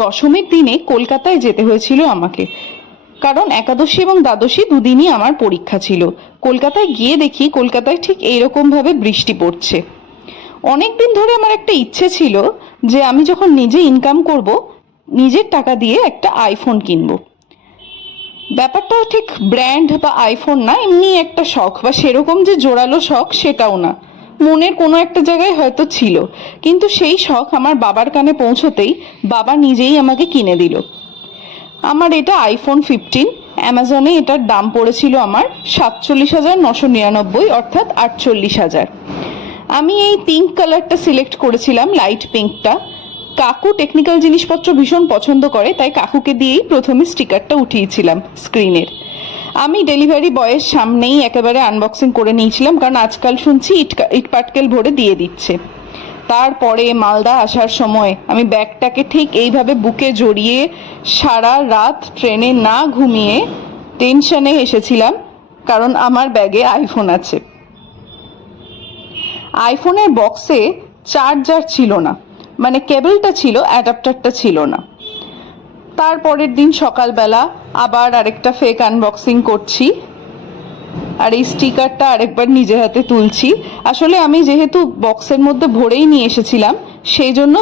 দশমীর দিনে কলকাতায় যেতে হয়েছিল আমাকে, কারণ একাদশী এবং দ্বাদশী দুদিনই আমার পরীক্ষা ছিল। কলকাতায় গিয়ে দেখি কলকাতায় ঠিক এইরকম ভাবে বৃষ্টি পড়ছে। অনেকদিন ধরে আমার একটা ইচ্ছে ছিল যে আমি যখন নিজে ইনকাম করব, নিজের টাকা দিয়ে একটা আইফোন কিনবো। ব্যাপারটা ঠিক ব্র্যান্ড বা আইফোন না, এমনি একটা শখ, বা সেরকম যে জোরালো শখ সেটাও না, মনের কোনো একটা জায়গায় হয়তো ছিল। কিন্তু সেই শখ আমার বাবার কানে পৌঁছতেই বাবা নিজেই আমাকে কিনে দিল। আমার এটা আইফোন 15। অ্যামাজনে এটার দাম পড়েছিল আমার 47,999, অর্থাৎ 48,000। আমি এই পিঙ্ক কালারটা সিলেক্ট করেছিলাম, লাইট পিঙ্কটা। কাকু টেকনিক্যাল জিনিসপত্র ভীষণ পছন্দ করে, তাই কাকুকে দিয়েই প্রথমে স্টিকারটা উঠিয়েছিলাম স্ক্রিনের। আমি ডেলিভারি বয়ের সামনেই একেবারে আনবক্সিং করে নিয়েছিলাম, কারণ আজকাল শুনছি ইট পাটকেল ভরে দিয়ে দিচ্ছে। তারপরে মালদা আসার সময় আমি ব্যাগটাকে ঠিক এইভাবে বুকে জড়িয়ে সারা রাত ট্রেনে না ঘুমিয়ে টেনশনে এসেছিলাম, কারণ আমার ব্যাগে আইফোন আছে। আইফোনের বক্সে চার্জার ছিল না, মানে কেবলটা ছিল, অ্যাডাপ্টারটা ছিল না। তারপরের দিন সকালবেলা আবার আরেকটা ফেক আনবক্সিং করছি, আর এই স্টিকারটা আরেকবার নিজে হাতে তুলছি। আসলে আমি যেহেতু বক্সের মধ্যে ভরেই নিয়ে এসেছিলাম, সেই জন্য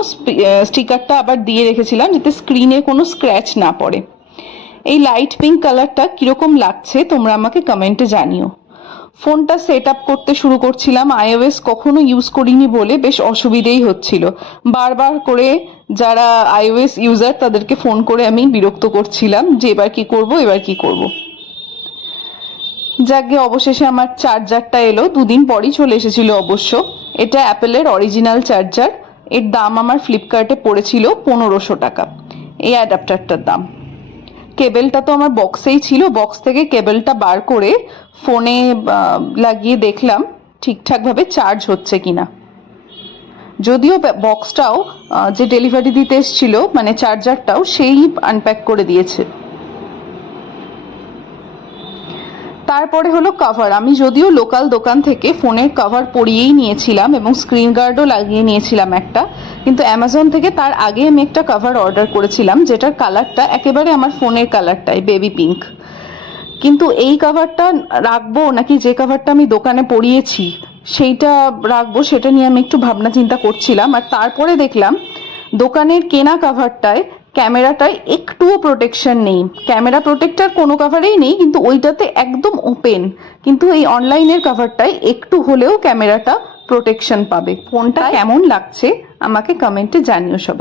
স্টিকারটা আবার দিয়ে রেখেছিলাম যাতে স্ক্রিনে কোনো স্ক্র্যাচ না পড়ে। এই লাইট পিঙ্ক কালারটা কিরকম লাগছে তোমরা আমাকে কমেন্টে জানিও। ফোনটা সেট আপ করতে শুরু করছিলাম। iOS কখনো ইউজ করিনি বলে বেশ অসুবিধেই হচ্ছিল। বারবার করে যারা iOS ইউজার তাদেরকে ফোন করে আমি বিরক্ত করছিলাম যে এবার কি করব। যাকে অবশেষে আমার চার্জারটা এলো, দুদিন পরই চলে এসেছিল অবশ্য। এটা অ্যাপেলের অরিজিনাল চার্জার। এর দাম আমার ফ্লিপকার্টে পড়েছিল 1500 টাকা, এই অ্যাডাপ্টারটার দাম। কেবেলটা তো আমার বক্সেই ছিল, বক্স থেকে কেবেলটা বার করে ফোনে লাগিয়ে দেখলাম ঠিকঠাকভাবে চার্জ হচ্ছে কিনা। যদিও বক্সটাও যে ডেলিভারি দিতে এসেছিল, মানে চার্জারটাও, সেই আনপ্যাক করে দিয়েছে। তারপরে হলো কভার। আমি যদিও লোকাল দোকান থেকে ফোনের কভার পরিয়েই নিয়েছিলাম এবং স্ক্রিন গার্ডও লাগিয়ে নিয়েছিলাম একটা, কিন্তু অ্যামাজন থেকে তার আগে আমি একটা কভার অর্ডার করেছিলাম যেটার কালারটা একেবারে আমার ফোনের কালারটাই, বেবি পিঙ্ক। কিন্তু এই কভারটা রাখবো নাকি যে কভারটা আমি দোকানে পরিয়েছি সেইটা রাখবো, সেটা নিয়ে আমি একটু ভাবনা চিন্তা করছিলাম। আর তারপরে দেখলাম দোকানের কেনা কভারটায় ক্যামেরাটায় একটুও প্রোটেকশন নেই। ক্যামেরা প্রোটেক্টর কোনো কভারেই নেই, কিন্তু ওইটাতে একদম ওপেন। কিন্তু এই অনলাইনের কভারটায় একটু হলেও ক্যামেরাটা প্রোটেকশন পাবে। ফোনটা কেমন লাগছে আমাকে কমেন্টে জানিও সবাই।